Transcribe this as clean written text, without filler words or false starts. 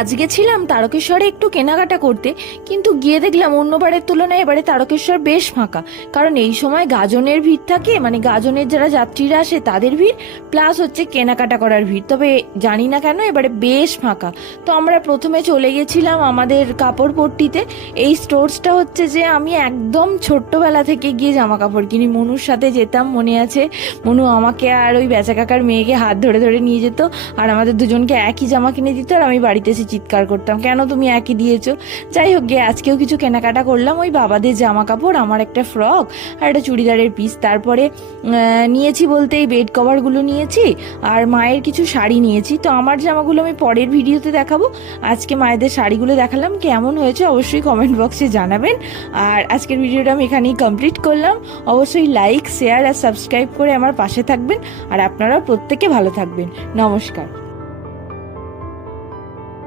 আজকে ছিলাম তারকেশ্বরে একটু কেনাকাটা করতে, কিন্তু গিয়ে দেখলাম অন্যবারের তুলনায় এবারে তারকেশ্বর বেশ ফাঁকা। কারণ এই সময় গাজনের ভিড় থাকে, মানে গাজনের যারা যাত্রীরা আসে তাদের ভিড়, প্লাস হচ্ছে কেনাকাটা করার ভিড়। তবে জানি না কেন এবারে বেশ ফাঁকা। তো আমরা প্রথমে চলে গেছিলাম আমাদের কাপড়পট্টিতে। এই স্টোর্সটা হচ্ছে যে আমি একদম ছোট্টবেলা থেকে গিয়ে জামা কাপড় কিনি, মনুর সাথে যেতাম, মনে আছে? মনু আমাকে আর ওই বেচা কাকার মেয়েকে হাত ধরে ধরে নিয়ে যেত, আর আমাদের দুজনকে একই জামা কিনে দিত, আর আমি বাড়িতে এসে চিৎকার করতাম, কেন তুমি একই দিয়েছো। যাই হোক গিয়ে আজকেও কিছু কেনাকাটা করলাম, ওই বাবাদের জামা কাপড়, আমার একটা ফ্রক আর একটা চুড়িদারের পিস। তারপরে নিয়েছি বলতে এই বেড কভারগুলো নিয়েছি, আর মায়ের কিছু শাড়ি নিয়েছি। তো আমার জামাগুলো আমি পরের ভিডিওতে দেখাবো। আজকে মায়েদের শাড়িগুলো দেখালাম, কেমন হয়েছে অবশ্যই কমেন্ট বক্সে জানাবেন। আর আজকের ভিডিওটা আমি এখানেই কমপ্লিট করলাম। অবশ্যই লাইক, শেয়ার আর সাবস্ক্রাইব করে আমার পাশে থাকবেন। আর আপনারা প্রত্যেকে ভালো থাকবেন। নমস্কার।